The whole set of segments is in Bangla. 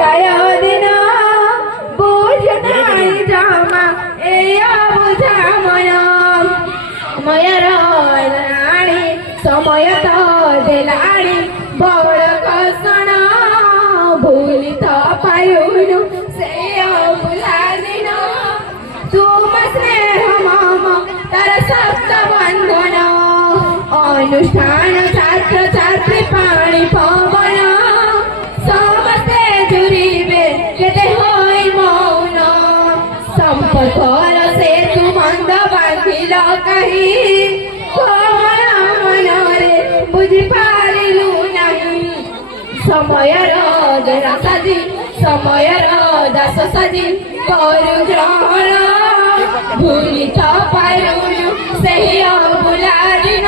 বিদায় দিন বুঝ নাই জমা এয়া বুঝা ময়র রাণী সময় তো দেলাণী বড় কষণ ভুলি তো পায়ুনু সে বুলা দিন তুম স্নেহ মম তার সপ্ত বন্ধন অনুষ্ঠান ছাত্র ছাত্রী পানি পবন সমস্তে জুড়িবে কেতে হই মৌন সম্পর্কর সে তু মন্দ বাঁধিল কাহি কোমল মନରେ বুঝি পারিলু নাহি ସମୟର ଦେଶ ସାଜି ସମୟର ଦାସ ସାଜି କରୁ ଗ୍ରହଣ ଭୁଲି ତ ପାରୁନୁ ସେହି ଅଭୁଲା ଦିନ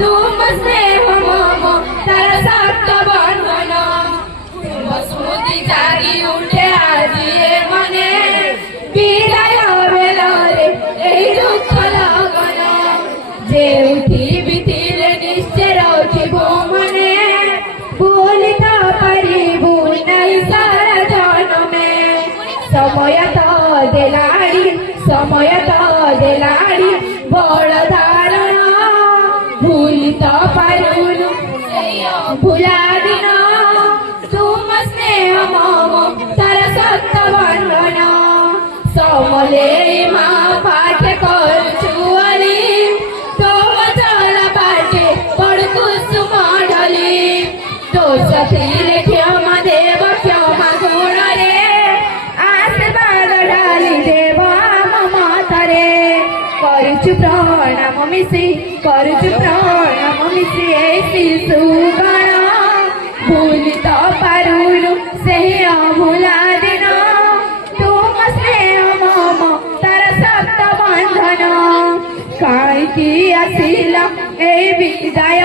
ତୁମ ସ୍ନେହ ମମ ତାର ସପ୍ତ ବନ୍ଧନ ତୁମ ସ୍ମୃତି ଜାଗି ଉଠେ ଆଜି ଏ ମନେ ବିଦାୟ ବେଳରେ ଏହି ଦୁଃଖ লগନ ଯେଉଁଠି ବିତିଲେ ନିଶ୍ଚୟ ରଖିବ ମନେ ভুলি তো পারিবু নাই সারা জনমে সময় তো দেলাড়ি বড় ধারণ ভুলি তো পারুনু ভুলা দিন তুম স্নেহ মম তার সত্য বন্ধন সমলে মা পাঠে করছু অলি তোম চল পাঠে বড় কুসুম ঢলি দোষ ଥିଲେ କ୍ଷମା ଦେବ କ୍ଷମା ଗୁଣରେ ଆଶୀର୍ବାଦ ଢାଲି ଦେବ ଆମ ମତରେ କରୁଛୁ ପ୍ରଣାମ ମିଶି ଏ ଶିଶୁଗଣ ଭୁଲି ତ ପାରୁନୁ ସେହି ଅଭୁଲା ଦିନ ତୁମ ସ୍ନେହ ମମ ତାର ସପ୍ତ ବନ୍ଧନ କାହିଁକି ଆସିଲା ଏ ବିଦାୟ